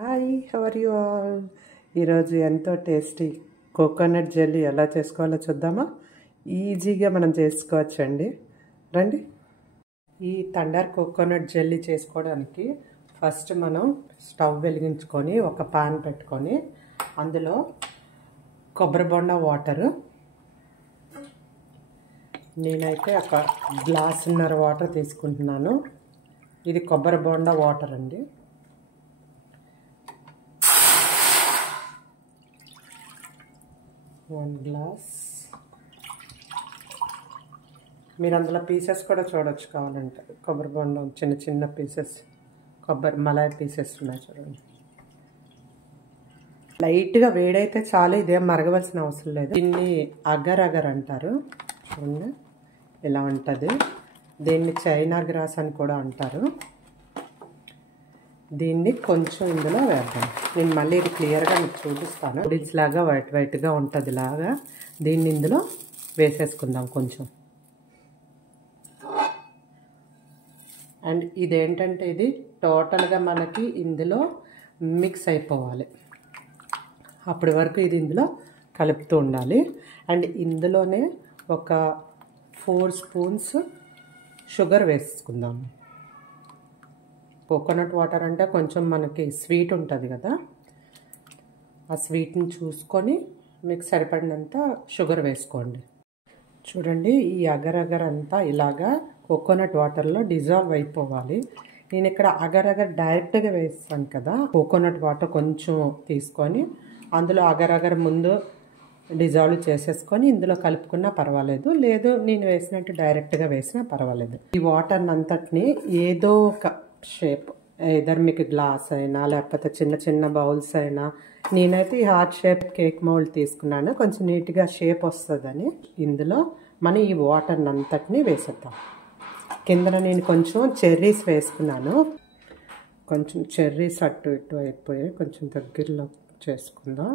Hi, how are you all? ఈరోజు ఎంతో tasty coconut jelly ఎలా చేసుకోవాలో చూద్దామా? ఈజీగా మనం చేసుకోవచ్చండి. రండి. ఈ థండర్ కోకోనట్ జెల్లీ చేసుకోవడానికి ఫస్ట్ మనం స్టవ్ వెలిగించుకొని ఒక పాన్ పెట్టుకొని అందులో కొబ్బరి బొండ వాటరు, నేనైతే ఒక గ్లాసున్నర వాటర్ తీసుకుంటున్నాను. ఇది కొబ్బరి బొండ వాటర్ అండి. One glass. మీరు అందులో పీసెస్ కూడా చూడొచ్చు కావాలంటే. కొబ్బరి బొండం చిన్న చిన్న పీసెస్, కొబ్బరి మలాయ్ పీసెస్ ఉన్నాయి చూడండి. లైట్గా వేడైతే చాలు, ఇదేం మరగవలసిన అవసరం లేదు. దీన్ని అగర్ అగర్ అంటారు చూడండి, ఇలా ఉంటుంది. దీన్ని చైనా గ్రాస్ అని కూడా అంటారు. దీన్ని కొంచెం ఇందులో వేద్దాం. నేను మళ్ళీ ఇది క్లియర్గా మీకు చూపిస్తాను. నూడిల్స్ లాగా వైట్ వైట్గా ఉంటుంది లాగా. దీన్ని ఇందులో వేసేసుకుందాం కొంచెం. అండ్ ఇదేంటంటే ఇది టోటల్గా మనకి ఇందులో మిక్స్ అయిపోవాలి. అప్పటి వరకు ఇది ఇందులో కలుపుతూ ఉండాలి. అండ్ ఇందులోనే ఒక 4 స్పూన్స్ షుగర్ వేసుకుందాం. కోకోనట్ వాటర్ అంటే కొంచెం మనకి స్వీట్ ఉంటుంది కదా, ఆ స్వీట్ని చూసుకొని మీకు సరిపడినంత షుగర్ వేసుకోండి. చూడండి, ఈ అగర్ అగర్ అంతా ఇలాగా కోకోనట్ వాటర్లో డిజాల్వ్ అయిపోవాలి. నేను ఇక్కడ అగర్ అగర్ డైరెక్ట్గా వేస్తాను కదా, కోకోనట్ వాటర్ కొంచెం తీసుకొని అందులో అగర్ అగర్ ముందు డిజాల్వ్ చేసేసుకొని ఇందులో కలుపుకున్నా పర్వాలేదు, లేదు నేను వేసినట్టు డైరెక్ట్గా వేసినా పర్వాలేదు. ఈ వాటర్ అంతటిని ఏదో ఒక షేప్, ఏదర్ మీకు గ్లాస్ అయినా లేకపోతే చిన్న చిన్న బౌల్స్ అయినా, నేనైతే ఈ హార్ట్ షేప్ కేక్ మౌల్డ్ తీసుకున్నాను, కొంచెం నీట్గా షేప్ వస్తుందని. ఇందులో మనం ఈ వాటర్ అంతటిని వేసేద్దాం. కిందన నేను కొంచెం చెర్రీస్ వేసుకున్నాను. కొంచెం చెర్రీస్ అటు ఇటు అయిపోయాయి, కొంచెం దగ్గరలో చేసుకుందాం.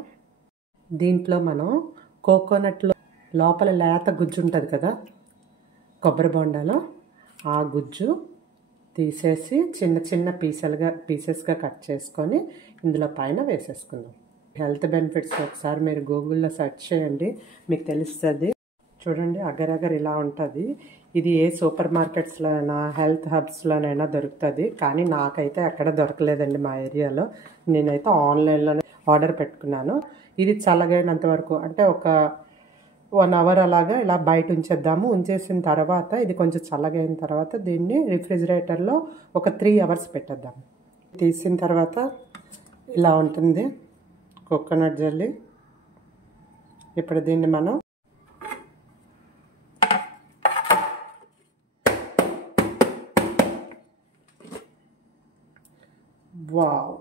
దీంట్లో మనం కోకోనట్లో లోపల లేత గుజ్జు ఉంటుంది కదా కొబ్బరి బొండాలో, ఆ గుజ్జు తీసేసి చిన్న చిన్న పీసెస్గా కట్ చేసుకొని ఇందులో పైన వేసేసుకుందాం. హెల్త్ బెనిఫిట్స్ ఒకసారి మీరు గూగుల్లో సెర్చ్ చేయండి, మీకు తెలుస్తుంది. చూడండి, అగర్ అగర్ ఇలా ఉంటుంది. ఇది ఏ సూపర్ మార్కెట్స్లోనైనా హెల్త్ హబ్స్లోనైనా దొరుకుతుంది, కానీ నాకైతే ఎక్కడ దొరకలేదండి మా ఏరియాలో. నేనైతే ఆన్లైన్లోనే ఆర్డర్ పెట్టుకున్నాను. ఇది చల్లగైనంత వరకు, అంటే ఒక 1 అవర్ అలాగా ఇలా బయట ఉంచేద్దాము. ఉంచేసిన తర్వాత ఇది కొంచెం చల్లగైన తర్వాత దీన్ని రిఫ్రిజిరేటర్లో ఒక 3 అవర్స్ పెట్టేద్దాము. తీసిన తర్వాత ఇలా ఉంటుంది కోకోనట్ జెల్లీ. ఇప్పుడు దీన్ని మనం వావ్,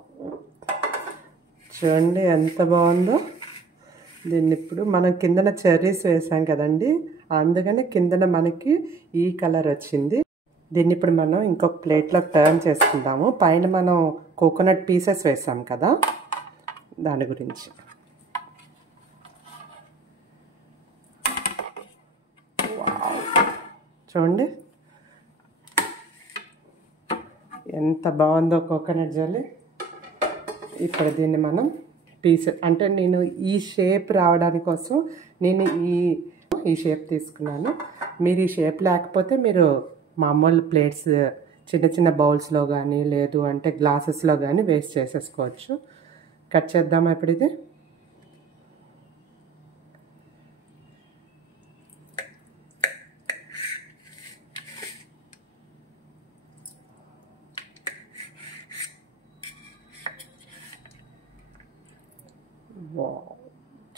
చూడండి ఎంత బాగుందో. దీన్ని ఇప్పుడు మనం కిందన చెర్రీస్ వేసాం కదండి, అందుకని కిందన మనకి ఈ కలర్ వచ్చింది. దీన్ని ఇప్పుడు మనం ఇంకొక ప్లేట్లో టర్న్ చేసుకుందాము. పైన మనం కోకోనట్ పీసెస్ వేసాం కదా, దాని గురించి. చూడండి ఎంత బాగుందో కోకోనట్ జెల్లీ. ఇప్పుడు దీన్ని మనం అంటే నేను ఈ షేప్ రావడానికి కోసం నేను ఈ షేప్ తీసుకున్నాను. మీరు ఈ షేప్ లేకపోతే మీరు మామూలు ప్లేట్స్, చిన్న చిన్న బౌల్స్లో కానీ లేదు అంటే గ్లాసెస్లో కానీ వేస్ట్ చేసేసుకోవచ్చు. కట్ చేద్దామా ఇప్పుడు ఇది?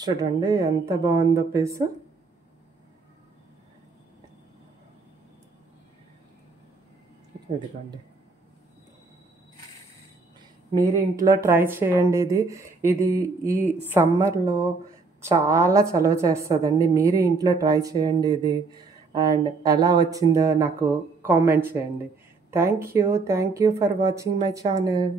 చూడండి ఎంత బాగుందో పీస్. ఇదిగోండి, మీరు ఇంట్లో ట్రై చేయండి. ఇది ఈ సమ్మర్లో చాలా చలవ చేస్తుందండి. మీరు ఇంట్లో ట్రై చేయండి ఇది, అండ్ ఎలా వచ్చిందో నాకు కామెంట్ చేయండి. Thank you for watching my channel.